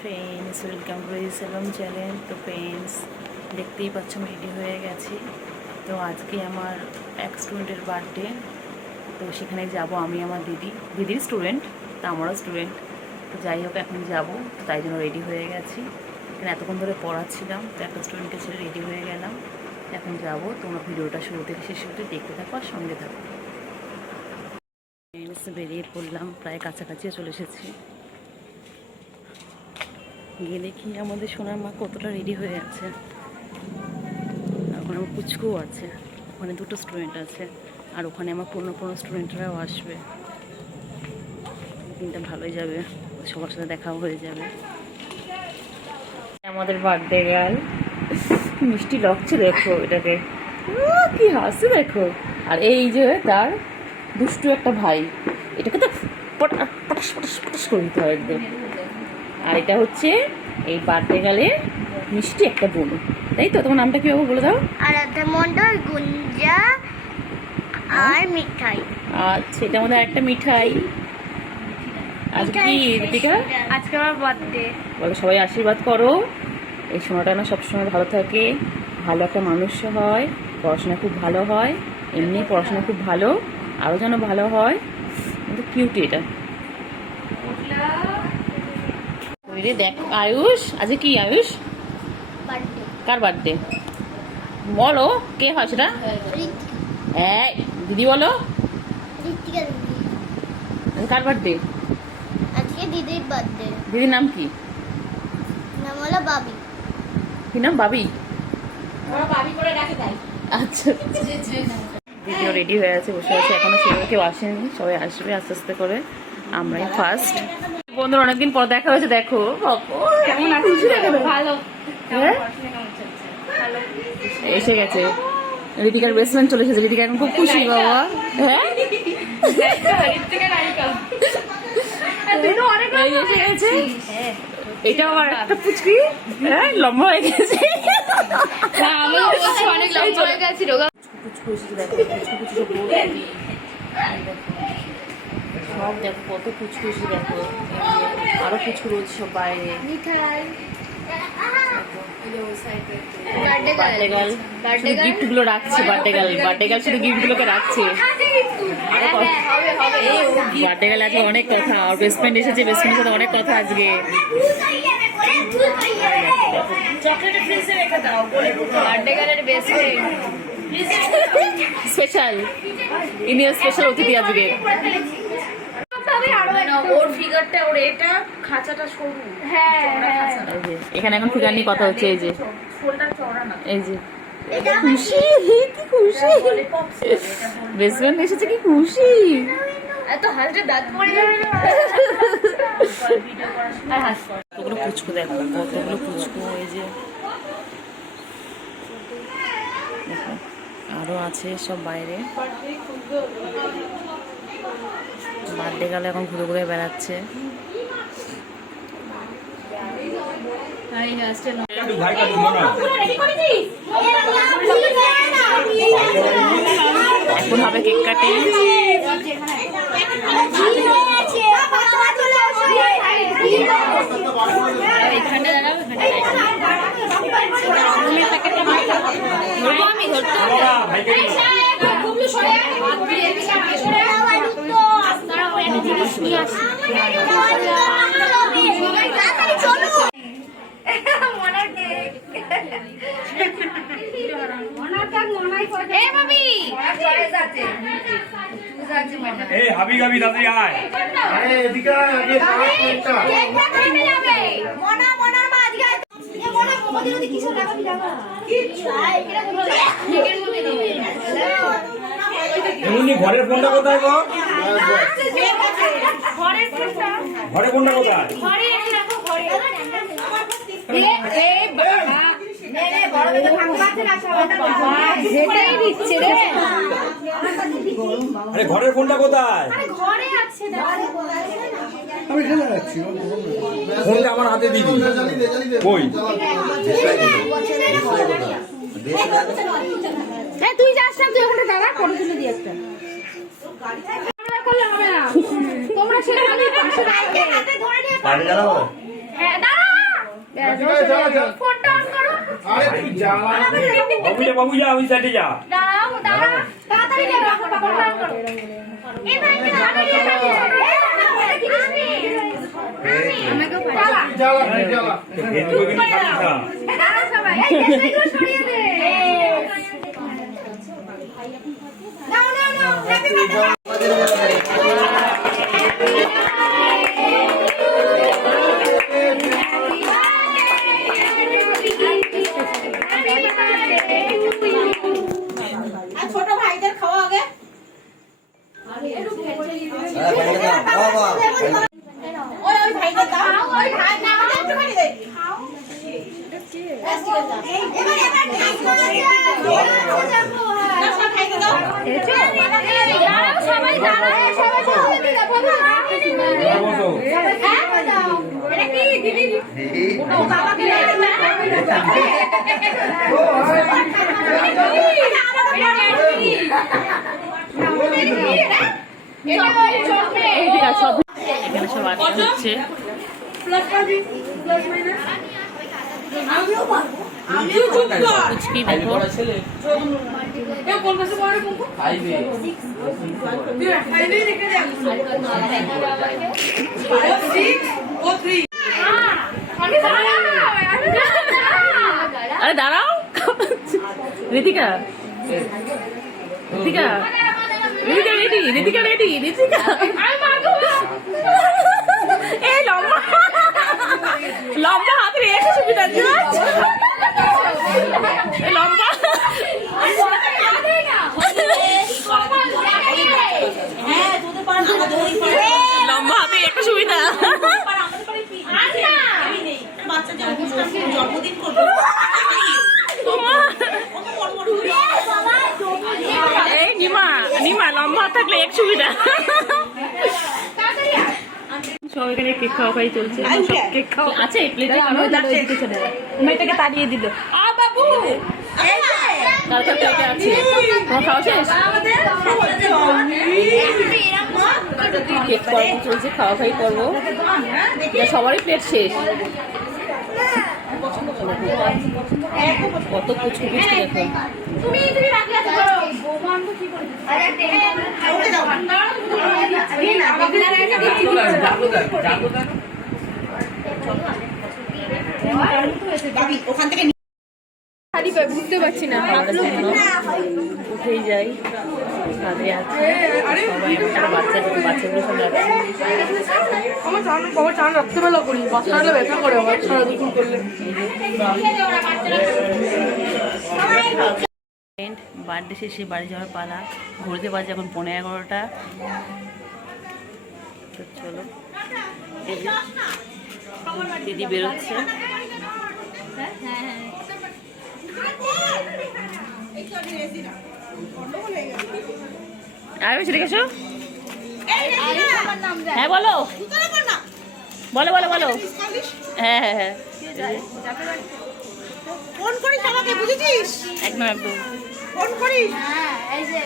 Friends, welcome to সেলম channel. তো friends, দেখতেই পাচ্ছ আমি রেডি হয়ে গেছি। তো আজকে আমার এক স্টুডেন্টের বার্থডে, তো সেখানে যাব আমি, আমার দিদির স্টুডেন্ট, তা আমারও স্টুডেন্ট। তো যাই হোক, এখন যাব, তাই জন্য রেডি হয়ে গেছি। এখানে এতক্ষণ ধরে পড়াচ্ছিলাম, তো একটা স্টুডেন্টকে ছেড়ে রেডি হয়ে গেলাম। এখন যাব, তোমরা ভিডিওটা শুরু থেকে শেষ অবধি দেখতে থাকো আর সঙ্গে থাকো। ফ্রেন্ডস, বেরিয়ে পড়লাম, প্রায় কাছাকাছিও চলে এসেছি। গিয়ে দেখি আমাদের সোনার মা কতটা রেডি হয়ে আছে। ওখানে আমার পুচকুও আছে, ওখানে দুটো স্টুডেন্ট আছে, আর ওখানে আমার পুরনো স্টুডেন্টরাও আসবে। দিনটা ভালোই যাবে, সবার সাথে দেখাও হয়ে যাবে। আমাদের বার্থডে গার্ল মিষ্টি লাগছে, দেখো এটাকে, কি হাসি দেখো। আর এই যে তার দুষ্টু একটা ভাই, এটাকে তো পটাশ পটাশ পটাশ করে দিতে হয় একদম। আর এটা হচ্ছে এই বার্থডে গালে মিষ্টি একটা বোন, তাই তো? তোমার নামটা কি বাবু বলে দাও? আরাধ্যা মণ্ডল, গুঞ্জা আর মিঠাই। আচ্ছা, এটা আমাদের একটা মিঠাই। আজকে কি ঋতিকা? আজকে আমার বার্থডে। বলো, সবাই আশীর্বাদ করো, এই সোনাটা না সবসময় ভালো থাকে, ভালো একটা মানুষ হয়, পড়াশোনা খুব ভালো হয়, এমনি পড়াশোনা খুব ভালো, আরও যেন ভালো হয়। কিন্তু কিউটি এটা। দেখ আয়ুষ, আজকে কি আয়ুষ? বার্থডে। কার বার্থডে বলো, কে হয় সেটা? হ্যাঁ, দিদি বলো, ঋতিকা দিদি। কার বার্থডে? আজকে দিদির বার্থডে। দিদির নাম কি? নাম হলো বাবি। কি নাম? বাবি? বাবি করে ডাকে তাই। আচ্ছা, দিদিও রেডি হয়ে আছে, বসে আছে, এখনো সেভাবে কেউ আসেনি, সবাই আসবে আস্তে আস্তে করে, আমরাই ফার্স্ট। বন্ধুরা, অনেকদিন পর দেখা হয়েছে, দেখো কেমন খুশি, দেখো ভালো। হ্যাঁ, এসে গেছে ঋতিকার বেস্ট ফ্রেন্ড, চলে এসেছে। ঋতিকা এখন খুব খুশি বাবা। হ্যাঁ, এই এসে গেছে। এটা আমার একটা পুচকি, হ্যাঁ, লম্বা হয়ে গেছে। অনেক লম্বা হয়ে গেছে। পুচকু এসেছে, দেখো পুচকু সব, দেখো কত পুচকু এসেছে, দেখো আরো পুচকু রয়েছে সব বাইরে। মিঠাই। বার্থডে গার্ল শুধু গিফট গুলো রাখছে, বার্থডে গার্ল শুধু গিফট গুলোকে রাখছে। বার্থডে গার্ল আছে অনেক কথা, আর বেস্ট ফ্রেন্ড এসেছে, বেস্ট ফ্রেন্ডের সাথে অনেক কথা আজকে। স্পেশাল, ইন্ডিয়ার স্পেশাল অতিথি আজকে। ওর ফিগারটা, ওর এটা খাঁচাটা সরু। হ্যাঁ, এখানে এখন ফিগার নিয়ে কথা হচ্ছে। এই যে শোল্ডার চওড়া না। এই যে খুশি, কি খুশি, বেস্ট ফ্রেন্ড এসেছে, কি খুশি। এত হালকা দাঁত পড়ে যাবে না। ভিডিও করার সময় হাস কর। কতগুলো পুচকু, দেখো কতগুলো পুচকু। এই যে দেখো আরো আছে সব বাইরে। বার্থডে গেলে এখন ঘুরে ঘুরে বেড়াচ্ছে। এখন হবে কেক কাটিং। এই হাবি গাবি দাদি আয়, আরে এদিকে আয়, আগে একটা কেক কাটতে যাবে। মনা মনা মা আজকে এ মনা কোমদিন ওদি কিছু লাগাবি লাগা কি আয় এটা বলে কেকের মধ্যে দিবি। এমনি ঘরের ফোনটা কোথায় গো? ঘরের ফোনটা, ঘরের ফোনটা কোথায়? ঘরে এসে রাখো, ঘরে। এই বাবা মেরে বড় তো ভাঙবা আছে না, বাবা যেটাই দিচ্ছে রে। আরে ঘরের ফোনটা কোথায়? আরে ঘরে আছে, আমি ঢেলে রাখছি। ফোনটা আমার হাতে দিবি। কই? এই তুই যাস না, তুই ওখানে দাঁড়া, করে তুলে দি একটা। করলে হবে না, তোমরা সেখানে পাশে দাঁড়াবে। পারে দাঁড়াবো? হ্যাঁ দাঁড়া। ফোনটা অন করো। আরে তুই যা বাবু যা ওই সাইডে যা দাঁড়াও দাঁড়াও তাড়াতাড়ি যাও ফোনটা অন করো। এই ভাই কি আমি আমাকেও পাঠাও। জ্বালা জ্বালা ফেসবুকে কিন্তু খালি খা দাঁড়াও সবাই এই কেসগুলো সরিয়ে দে। নাও নাও নাও হ্যাপি বার্থডে। ছোট ভাইদের খাওয়া আগে ওই ভাইদের দাও ওই ভাই না আমাদের একটুখানি দে সবাই দাঁড়াও সবাই এটা কি দিদি ও বাবা কি এদিকে সব এখানে সব আটকে হচ্ছে কুচকি দেখো আরে দাঁড়াও ঋতিকা ঋতিকা ঋতিকা রেডি ঋতিকা রেডি ঋতিকা এই লম্বা লম্বা হাতে রেখে সুবিধা লম্বা লম্বা হাতে রেখে সুবিধা জন্মদিন করবো এই নিমা নিমা লম্বা থাকলে এক সুবিধা সব এখানে কেক খাওয়া খাই চলছে সব কেক খাওয়া আছে প্লেটে মেয়েটাকে তাড়িয়ে দিল কার কার প্লেটে আছে তোমার খাওয়া শেষ কেক খাওয়া চলছে খাওয়া খাই করবো সবারই প্লেট শেষ কত কুচকু কুচকি দেখো তুমি রাখলে তো করো বোমান তো কি করে আরে ওখান থেকে বুঝতে পারছি না উঠেই যাই কাজে আছে সবাই বাচ্চাগুলো সব যাচ্ছে আমার চান রাত্রেবেলা করি বাচ্চাগুলো ব্যথা করে আমার সারাদিন করলে বার্থডে শেষে বাড়ি যাওয়ার পালা ঘুরতে বাজে এখন 11:15 তো চলো এই যে দিদি বেরোচ্ছে আমি সেটা গেছো হ্যাঁ বলো বলো বলো বলো হ্যাঁ হ্যাঁ হ্যাঁ ফোন করিস আমাকে বুঝেছিস একদম একদম ফোন করিস হ্যাঁ এই যে